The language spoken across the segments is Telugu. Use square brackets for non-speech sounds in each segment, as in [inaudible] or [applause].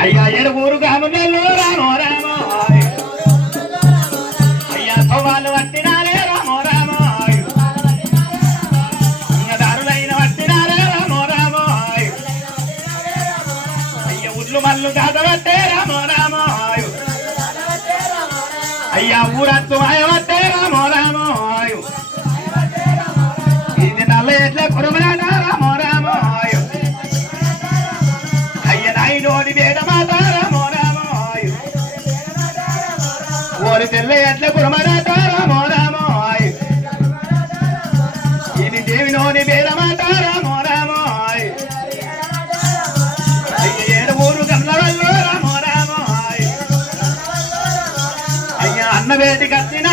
అయ్యా ఎడుగురు గాములలో రామో రామో అయ్యా సవాలు పట్టినారే రామో రామో దారులైన పట్టినారే రామో రామో అయ్య ఉడ్లు మల్లు కాదబట్టే రామో రామో అయ్యా ఊరత్తు వేదిక అన్న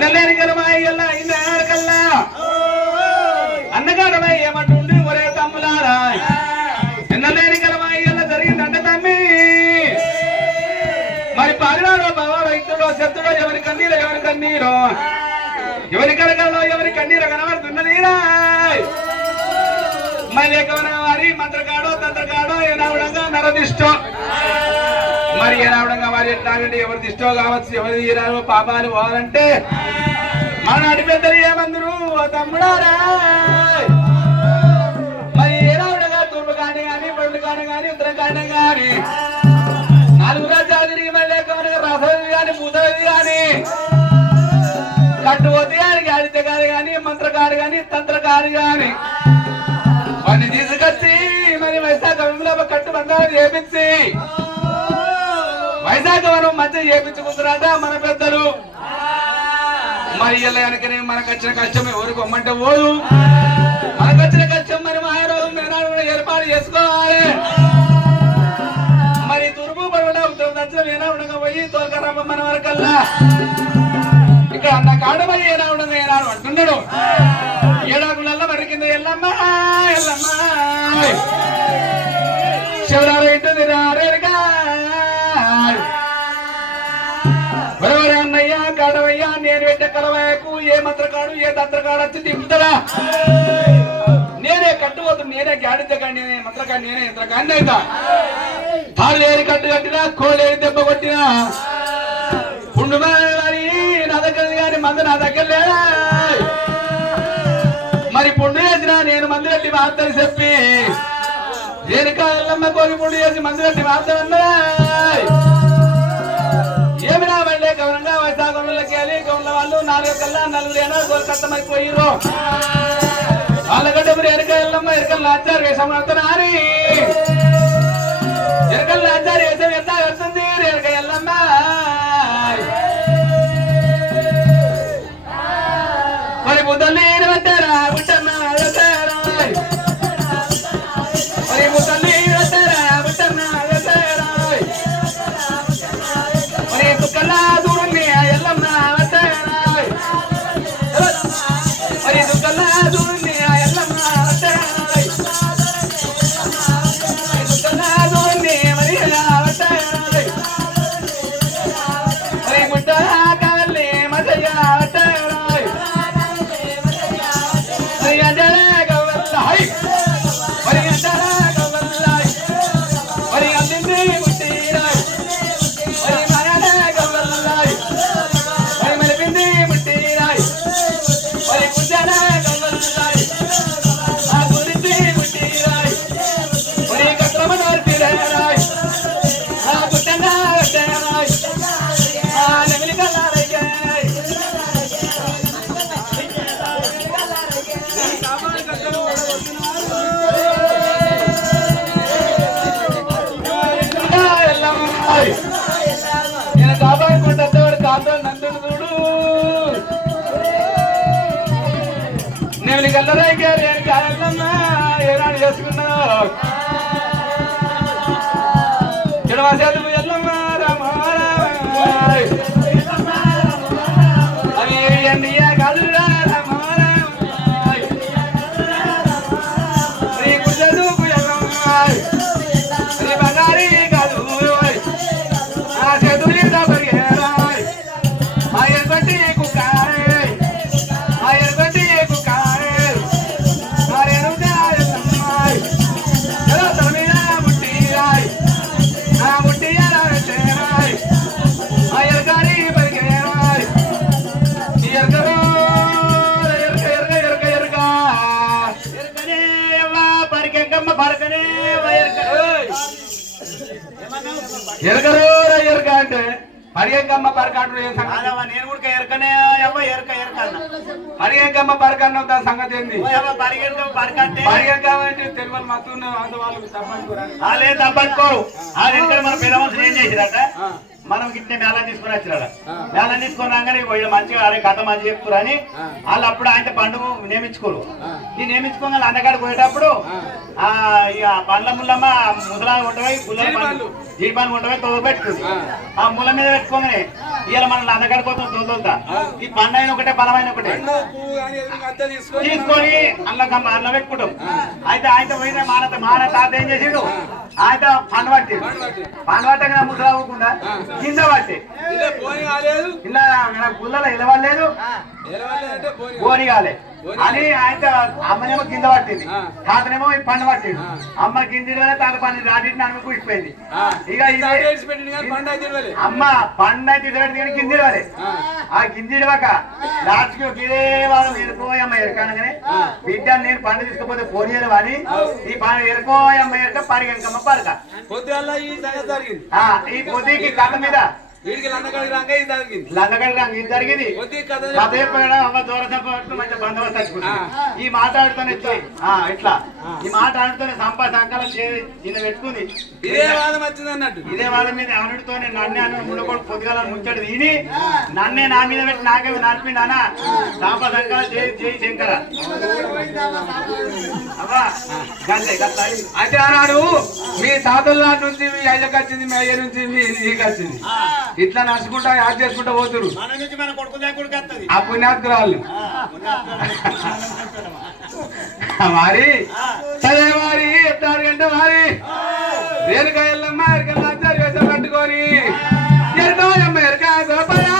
నిన్నలేని కలమాయ ఎల్ల అయిన కల్లా అన్నకాడమయ్య ఏమంటుంది ఒరే తమ్ములారా. నిన్నలేని కలమాయ ఎల్ల తమ్మి. మరి పారినాడో బావాడో ఇద్దడో శత్రుడో ఎవరి కన్నీరు ఎవరి కన్నీరో? ఎవరి కడగల్లో ఎవరి కన్నీరు కనబడుతున్నదిరా మరి ఎక్కవన వారి మంత్రగాడో తంత్రకాడో ఏనావిడంగా నరదిష్టో? మరి ఏనావిడంగా వారి ఎట్లాగంటే ఎవరి దిష్టో కావచ్చు ఎవరి తీరాలో పాపాలు పోవాలంటే? ఆనాటి పెద్దలు ఏమందరు ఓ తమ్ముడారా? మరి ఏనావిడగా తూర్పు కానీ కానీ పండు కానీ కానీ ఉత్తరం కానీ కానీ నాలుగు రాజ్యాలు తిరిగి మళ్ళీ కానీ రసది కానీ పూతది కానీ కట్టుపోతే కానీ గాడిత కాదు కానీ మంత్రకారు కానీ తంత్రకారు కానీ వాడిని తీసుకొచ్చి మరి వైశాఖ విమలాభ కట్టు బంధాలు చేపించి వైశాఖ వనం మధ్య చేపించుకుంటున్నారట మన పెద్దలు. మరి ఇలా వెనకనే మనకు వచ్చిన కష్టం ఎవరు కొమ్మంటే పోదు. మనకు వచ్చిన కష్టం మరి మహారోగం మేనాడు కూడా ఏర్పాటు చేసుకోవాలి. మరి తురుపు పడవ ఉత్తరం దక్షిణ పోయి తోలకరమ్మ మన వరకల్లా. ఇక్కడ అన్న కాడమై ఏనాడుగా ఏనాడు అంటున్నాడు. ఏడాకులల్లా మరి కింద ఎల్లమ్మా ఎల్లమ్మ. శివరారు మంత్రకాడు ఏ తంత్రకాడు వచ్చి తిప్పుతాడా? నేనే కట్టుపోతు నేనే గాడిద కానీ మంత్రకాడు నేనే యంత్రకాన్ని అవుతా తాళేరి కట్టు కట్టినా కోలేరి దెబ్బ కొట్టినా. పుండు మరి నా దగ్గర కానీ మందు నా దగ్గర లేదా? మరి పుండు వేసిన నేను మందు కట్టి మాత్రం చెప్పి దేనికల్లా ఎల్లమ్మ కోరి పుండు చేసి మందు కట్టి మారుతానన్నా అన్నా నలుగురు ఆలగడ్డ మరి వాళ్ళగడ్డ మీరు ఎరక ఎల్లమ్మ ఎరకల్ నాచారు వేషం నారి. చేసుకున్నావు? చెడవాసేదు పరికెంకమ్మ పరకనే వయర్క. ఎరగరో ఎరగ అంటే సంగతి? కాదవ్వ, నేను కూడా ఎరకనే యవ్వ, ఎరక ఎరక అన్న. పడియంకమ్మ పరకాడు దాని సంగతి ఏంది? పడియంకమ్మ అంటే తెలుగు మత్తు వాళ్ళు తప్పనుకోరా వాళ్ళే తప్పట్టుకోరు ఆ వెనక మన పెద్ద మనుషులు ఏం చేసిరట? మనం గిట్టే మేళం తీసుకొని వచ్చిరాడ మేళం తీసుకొని రాగానే వీళ్ళు మంచిగా అరే కథ మంచి చెప్తురు అని వాళ్ళు అప్పుడు ఆయన పండుగ నియమించుకోరు. ఈ నియమించుకోగానే అందగాడు పోయేటప్పుడు ఆ. ఇక పండ్ల ముల్లమ్మ ముసలా ఉంటవై పుల్లల పండ్లు ఉంటవై తోడు పెట్టుకుంది. ఆ. ముల మీద పెట్టుకోగానే ఇవాళ మన అందగాడి కోసం తోలుతా. ఈ పండు అయిన ఒకటే బలమైన ఒకటే. తీసుకొని అల్ల అల్ల పెట్టుకుంటాం. అయితే ఆయన పోయిన మాన మాన తాత ఏం చేసిండు? ఆయన పండు పట్టి. పండు పట్టగా ముసలా అవ్వకుండా కింద పట్టి. ఇలా పుల్లలో ఇలవలేదు బోని కాలే అని ఆయన అమ్మనేమో కింద పట్టింది. తాతనేమో ఈ పండు పట్టిండు. అమ్మ కింది తాత పండు దాటి నన్ను కూసిపోయింది. ఇక అమ్మ పండు అయితే ఇదిపెట్టి కానీ కింది ఇవ్వాలి ఆ. కింది ఇడవక లాస్ట్కి ఇదే వాడు ఎరుకోయమ్మ ఎరకనగానే బిడ్డ నేను పండు తీసుకుపోతే పోనీయరు అని ఈ పండు ఎరుకోయమ్మ ఎరక పరిగెనకమ్మ పరక ఈ పొద్దుకి కథ మీద వీడికి లండగడి రాగా ఇది జరిగింది లందగడ్డ రంగు ఇది జరిగింది పొద్దు కథ కథ చెప్పడం అమ్మ దూర సంపట్టు మంచి బందోబస్తు తెచ్చుకుంది ఈ ఆ ఇట్లా ఈ మాట్లాడుతూనే సంపా సంకలం చిన్న పెట్టుకుంది ఇదే వాదం వచ్చింది అన్నట్టు ఇదే వాళ్ళ మీద అనుడితోనే నన్నే అన్న ముళ్ళకొడు పొద్దుగాల ముంచడు నన్నే నా మీద పెట్టి నాకే నడిపిండానా సాంప సంకలం జై జై శంకర అయితే ఆనాడు మీ తాతల నుంచి మీ అయ్యకి వచ్చింది మీ అయ్య నుంచి మీ వచ్చింది ఇట్లా నడుచుకుంటా యాడ్ చేసుకుంటా పోతురు. ఆ పుణ్యాత్కురాళ్ళు [laughs] మరి చదివేవారి ఎత్తారు గంట వారి రేణుక ఎల్లమ్మ ఎరకల్ నాచారు వేసం కట్టుకొని ఎరకాయమ్మ ఎరక గోపయాల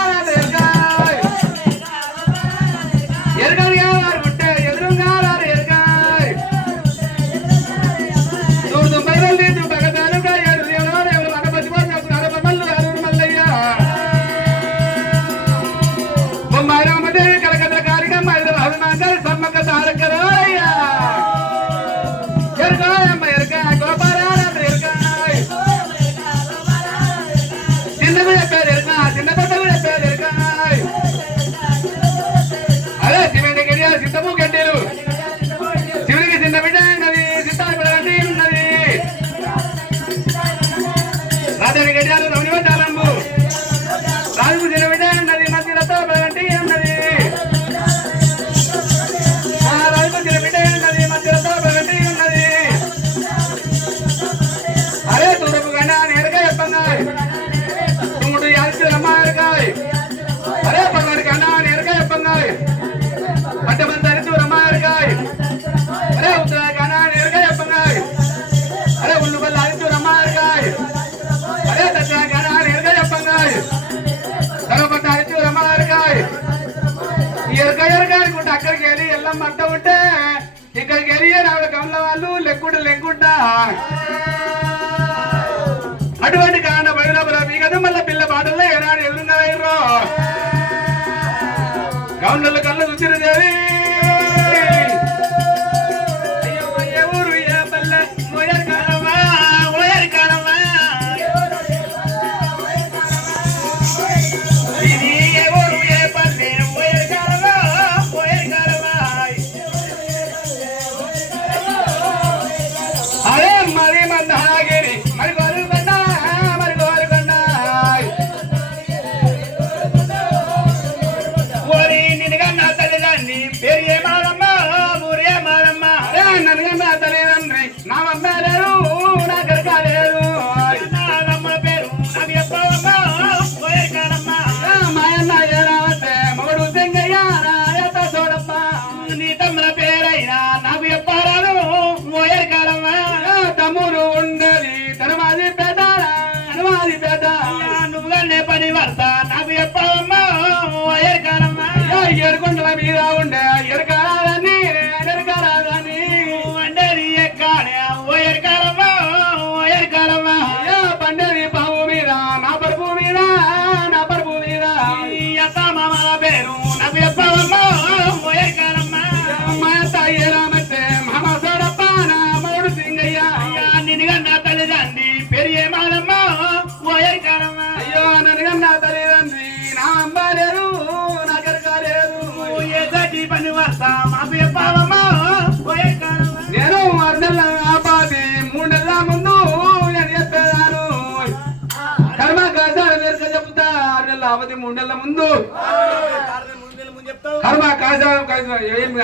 二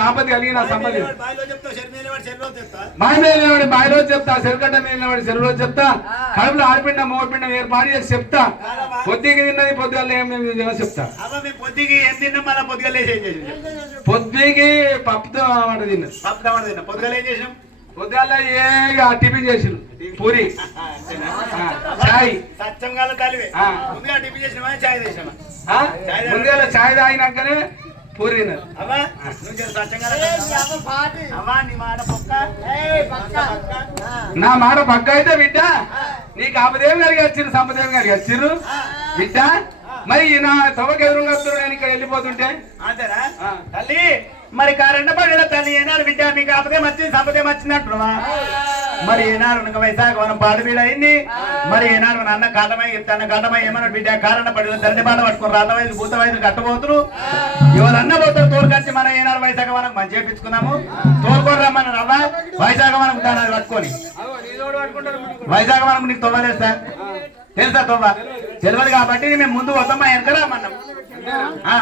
ఆపది కలిగిన సంపది మాయ మేలినవాడి మాయలో చెప్తా చెరుకట్ట మేలినవాడి చెరువులో చెప్తా కడుపులో ఆడిపిండ మోపిండ ఏర్పాటు చేసి చెప్తా. పొద్దుకి తిన్నది పొద్దుగల ఏం చెప్తా. పొద్దుకి ఏం తిన్నా మళ్ళీ పొద్దుగా ఏం పొద్దుకి పప్పుతో తిన్న తిన్నా పొద్దుగా టిఫిన్ చేసిరు పూరి. చాయ్. సత్యం కాల తలివే ఆ. ముందుగా టిఫిన్ చేసినామా చాయ్ చేసినామా? ముందుగల చాయ్ తాగినాకనే అవ్వా నువ్వు అవ్వా నీ మాట పక్క. నా మాట పక్క. అయితే బిడ్డ నీకు ఆపదేవి గారికి వచ్చిర్రు సంపదేవి గారికి వచ్చిర్రు. బిడ్డ మరి నా సభకు ఎదురుగా నేను ఇక్కడ వెళ్ళిపోతుంటే. అంతేనా. తల్లి మరి కారెండ పడిన తల్లి ఏనాడు బిడ్డ మీకు ఆపదే వచ్చింది సంపదే వచ్చింది అంటున్నావా? మరి ఏనాడు నాకు వైశాఖ వనం పాడుబీడ అయింది. మరి ఏనాడు నా అన్న కాటమై చెప్తాను కాటమై ఏమన్నాడు బిడ్డ కారణ పడిన తండ్రి బాట పట్టుకుని రాత వయసు భూత వయసు కట్టబోతురు. ఇవాళ అన్న పోతారు తోలుకొచ్చి మనం ఏనాడు వైశాఖ వనం మంచి చేపించుకున్నాము. తోలుకొని రమ్మని రవ్వ వైశాఖ వనం దాన్ని పట్టుకొని. వైశాఖ వనం నీకు తొవ్వలేదు సార్. తెలుసా తొవ్వ తెలియదు కాబట్టి మేము ముందు వద్దామా వెనక రామన్నాం ఆ.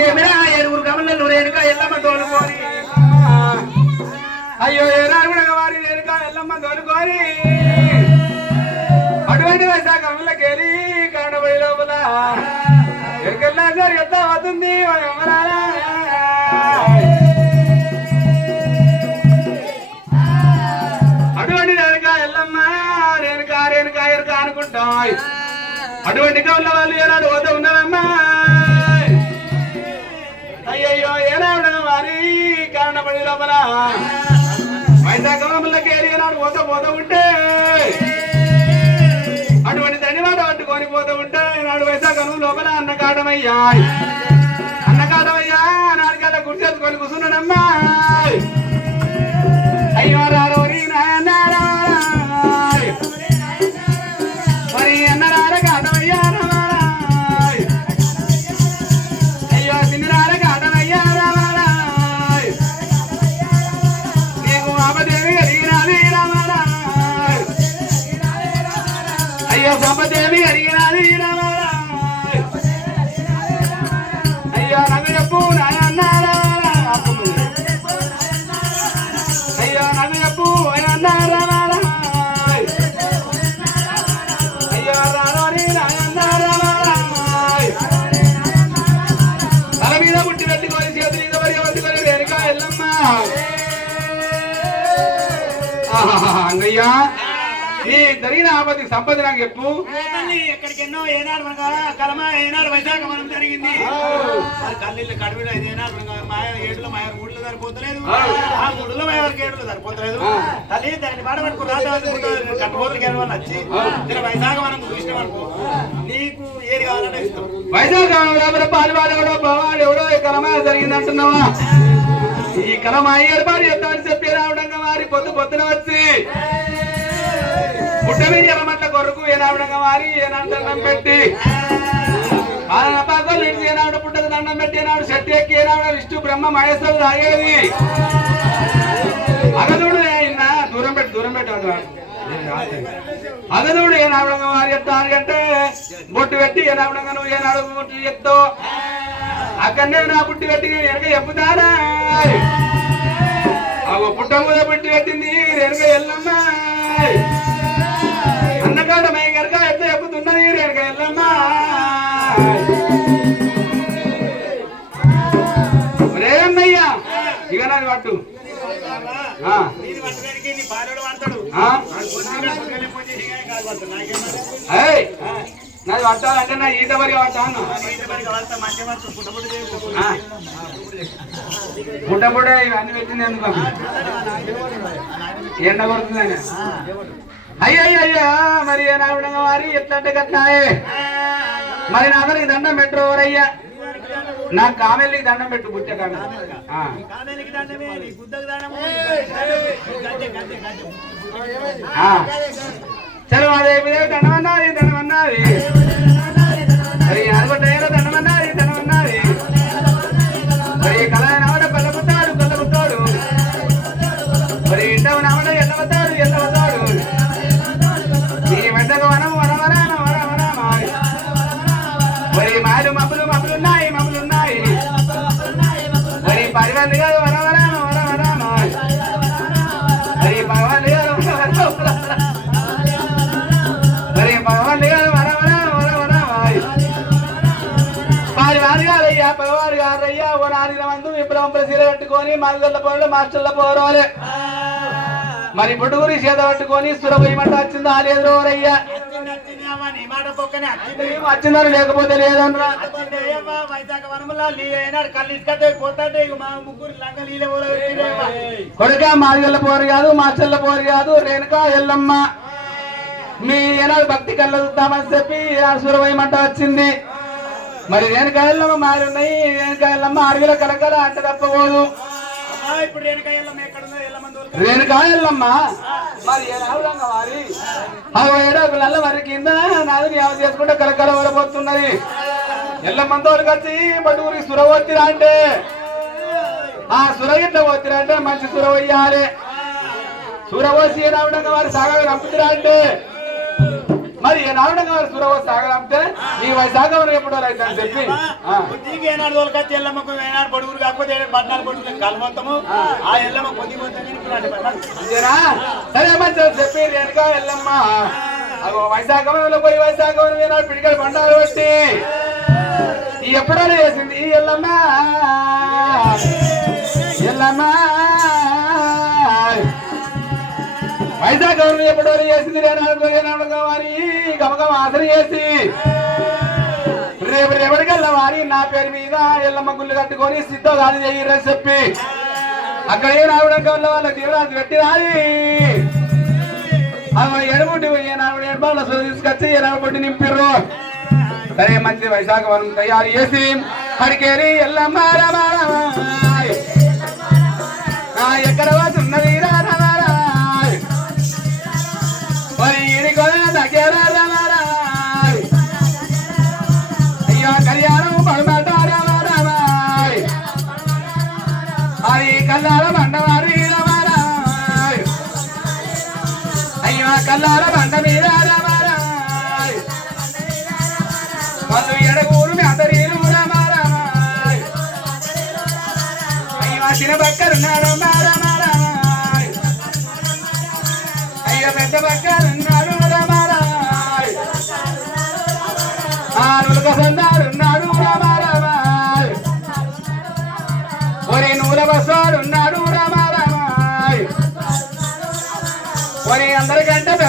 ఏమిరా ఏడుగురు గమలలో రేణుక ఎల్లమ్మ తోలుకొని. అయ్యో వెనుక ఎల్లమ్మ దొరుకొని. అటువంటి వైశాఖ వెళ్ళకెళ్ళి కాండపోయి లోపల. ఎక్కడన్నా గారు ఎంత అవుతుంది ఎవరాలా? అటువంటి రేణుక ఎల్లమ్మ రేణుక రేణుక ఎరుక అనుకుంటాం. అటువంటి కవుల వాళ్ళు ఏనాడు వద్ద ఉన్నారమ్మా. అయ్యయ్యో ఏనాడు వారి కారణపడి లోపల. పోత పోత ఉంటే. అటువంటి ధనివాడు అడ్డుకొని పోతూ ఉంటే నాడు వైశాఖం లోపల అన్నకాటమయ్యా అన్నకాడమయ్యా నాడు కాటమయ్యా నాలుగేళ్ళ కుర్చేసుకొని కూర్చున్నాడమ్మా అంగయ్యా నీ జరిగిన ఆపత్తి సంపద నాకు చెప్పు. ఎక్కడికి ఎన్నో ఏనాడు కలమ ఏనాడు వైశాఖ మనం జరిగింది. కళ్ళిళ్ళు కడుపులు ఏనాడు మాయ ఏడులో మాయ మూడులో సరిపోతలేదు. ఆ. మూడులో మాయ వరకు ఏడులో సరిపోతలేదు. తల్లి దాన్ని పాట కట్టుబోతులకి వచ్చి జర వైశాఖ మనం చూసినాం అనుకో నీకు ఏది కావాలంటే ఇస్తాం. వైశాఖ రాబర పాలువాడు ఎవడో కలమ జరిగింది అంటున్నావా ఈ కలమ ఏర్పాటు చేద్దామని చెప్పి రావడంగా వారి పొద్దు పొద్దున వచ్చి పుట్ట మీద ఎలమట్ల కొరకు ఏనావిడంగా వారి ఏనాడు దండం పెట్టి ఇడిచి ఏనాడు పుట్టకు దండం పెట్టి ఏనాడు శక్తి ఎక్కి ఏనాడు విష్ణు బ్రహ్మ మహేశ్వరుడు తాగేది అగదుడు ఆయన దూరం పెట్టి దూరం పెట్టి అగదుడు. ఏనావిడంగా వారి ఎత్తానికంటే బొట్టు పెట్టి ఏనావిడంగా నువ్వు ఏనాడు బొట్టు ఎత్తావు? అక్కడనే నా పుట్టి నేను వెనక చెప్పుతానా? అవ పుట్ట మీద పుట్టి పెట్టింది వెనక ఎల్లమ్మా అన్నకాడ మై గనక ఎత్త చెప్పుతున్నది వెనక ఎల్లమ్మా రేమయ్యా ఇక నాది పట్టు. ఆ, నీది పట్టాలంటే నా ఈత వరకు పట్టాను నీటి పనికి వాడతా మంచిగా వచ్చు పుట్టపుట్టు చేయకు ఆ. పుట్ట పుట్ట ఇవన్నీ పెట్టింది ఎందుకు ఎండ కొడుతుందని అయ్యయ్యా మరి ఏనావిడంగా వారి? ఎట్లంటే కట్నాయే మరి నా అందరికి దండం పెట్టు ఎవరయ్యా? నా కామెల్లికి దండం పెట్టు బుచ్చ కామె ఆ. కాదేనికి దండమే మరి అనుకుంటాయో దండమన్నది దండమన్నది మరి కళ మరి ఇంటవ నవడ ఎల్లబుతాడు ఎల్లబుతాడు ఈ వెంటకు వనం వనవరాన వనవరామాయ్ మరి మాయలు మబ్బులు మబ్బులున్నాయి మబ్బులున్నాయి. మరి పరివాళ్ళు కాదు పెట్టుకొని మాదిగొల్ల మాస్టర్ల పోరాలే. మరి బుడుగురి చేత పట్టుకొని సురభయమంట వచ్చిందా లేదు రయ్యా. అచ్చింది వచ్చిందని లేకపోతే లేదనరా. అంతమంది అయ్యవ్వ వైశాఖ వనములో మా ముగ్గురు కొడుక మాదిగొల్ల పోరు కాదు మాస్టర్ల పోరు కాదు రేణుకా ఎల్లమ్మ. మీ ఏనాడు భక్తి కళ్ళ చూద్దామని చెప్పి సురభయమంట వచ్చింది మరి రేణుకా ఎల్లమ్మ మారి ఉన్నాయి రేణుకా ఎల్లమ్మ అడవిలో కలకల అంట తప్పబోదు. రేణుకా ఎల్లమ్మ మరి ఏనాడుగా మారి మరి కింద నాదని యావ చేసుకుంటే కలకల వరబోతున్నది ఎల్లమ్మంతో వచ్చి బడుగురి సురవత్తిరా అంటే. ఆ సురగిట్ల పోతురా అంటే మంచి సురవయ్యాలి. సురవోసి ఏ నావిడంగా వారి సాగా రంపుతురా అంటే. మరి ఏ నావిడంగా వారి సురవోసి సాగ రంపితే ఈ వైశాఖం ఎప్పుడో అయితే అని చెప్పి. బుద్ధికి ఏనాడు తోలుకొచ్చి ఎల్లమ్మకు ఏనాడు పొడుగురు కాకపోతే ఏనాడు పద్నాలుగు పొడుగురు కలమొత్తము ఆ. ఎల్లమ్మ కొద్ది పోతుంది అంతేనా? సరే మంచి చెప్పి రేణుక ఎల్లమ్మ. వైశాఖంలో పోయి వైశాఖం మీద పిడికలు పండాలు ఈ ఎప్పుడో చేసింది? ఈ ఎల్లమ్మ. ఎల్లమ్మ. వైశాఖం ఎప్పుడో చేసింది వారి గమగమ ఆసరి చేసి. రేపు రేపటికల్లా వారి? నా పేరు మీద ఎల్లమ్మ గుళ్ళు కట్టుకొని సిద్ధ గాలి చెయ్యరని చెప్పి. అక్కడ ఏ రావడం వల్ల వాళ్ళ తీవ్రాలు పెట్టి రాలి అవి ఎడబుట్టి ఏనాడు ఎడబాల తీసుకొచ్చి ఎనబుట్టి నింపిర్రు. సరే మంచి వైశాఖ వనం తయారు చేసి అడికేరి ఎల్లమ్మ రమారమాయ్. ఆ ఎక్కడ అయ్యో బండ మీద రమారాయ్. ఎడగూరు మేతరీలు రమారాయ్. చిన్న బక్కరున్నాడు రమారాయ్. అయ్యో పెద్ద బక్కరున్నాడు రమారాయ్. ఆరులుగా సందారున్నాడు రమారాయ్. ఒరే నూల బస్వాడున్నాడు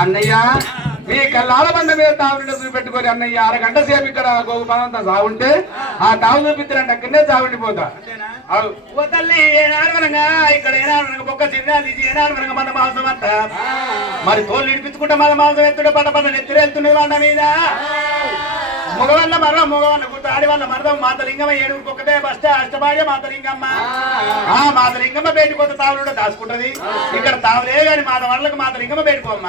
అన్నయ్య మీ కళ్ళాల బండ మీద తావుని చూపెట్టుకొని అన్నయ్య అరగంట సేపు ఇక్కడ గోగు సాగుంటే ఆ తావు చూపించారంటే అక్కడనే సాగుండిపోతా ఓ తల్లి ఏనాడు ఇక్కడ ఏనాడు బొక్క చిన్న తీసి ఏనాడు మన మాంసం అంట మరి తోలు ఇడిపించుకుంటే మన మాంసం ఎత్తుడే పట్ట పట్ట నెత్తురు వెళ్తున్నది వాళ్ళ మీద. మగవాళ్ళ మరణం మగవాళ్ళ గుర్తు ఆడివాళ్ళ మరణం మాతలింగమ్మ ఏడుగురికి ఒకటే బస్టే అష్టభార్య మాతలింగమ్మ. ఆ. మాతలింగమ్మ బయటకు తావులు దాచుకుంటది. ఇక్కడ తావులే గాని మాత వాళ్ళకి మాతలింగమ్మ బయటకోమ్మ?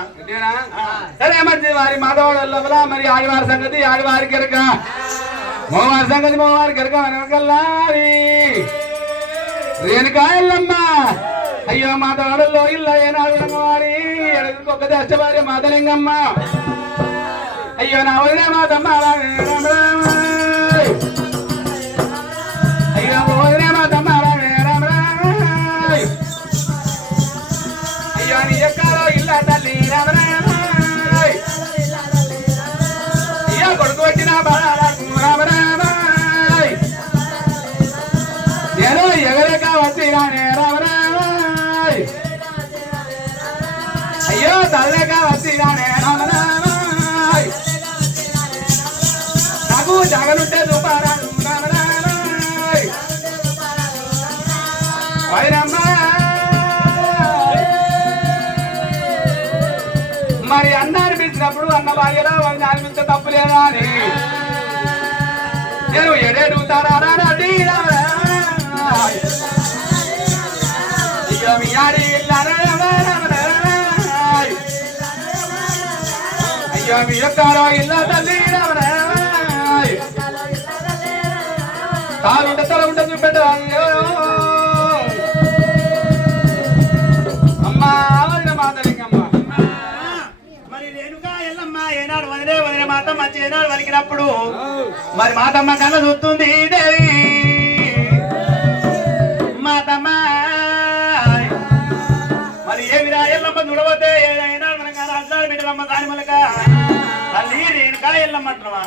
సరే మరి వారి మాధవాడు లోపల మరి ఆదివారి సంగతి ఆదివారి కెరక. మోవారి సంగతి మోవారి కెరక వెనకల్లారి. రేణుకాయల్లమ్మ అయ్యో మా ఇల్ల ఏనాడు వారి ఒక్కదే అష్టభార్య మాతలింగమ్మ అయ్యో నా వదిలే మాతమ్మ అన్న భార్యలో వాళ్ళని అనిపించే తప్పు లేదా అని నేను ఎడేడుగుతారా అయ్యో మీ యొక్కారో ఇల్ల తల్లి రామరాయ్ తాలుంటే తల ఉంటే మాతమ్మ మాత వలికినప్పుడు మరి మాతమ్మ కన్న చూస్తుంది దేవి. మాతమ్మ. మరి ఏ విధా ఎల్లమ్మ చూడబోతే ఏదైనా మనకు రాజాడు బిడ్డలమ్మ దాని మొలక. తల్లి రేణుకా ఎల్లమ్మ అంటున్నావా?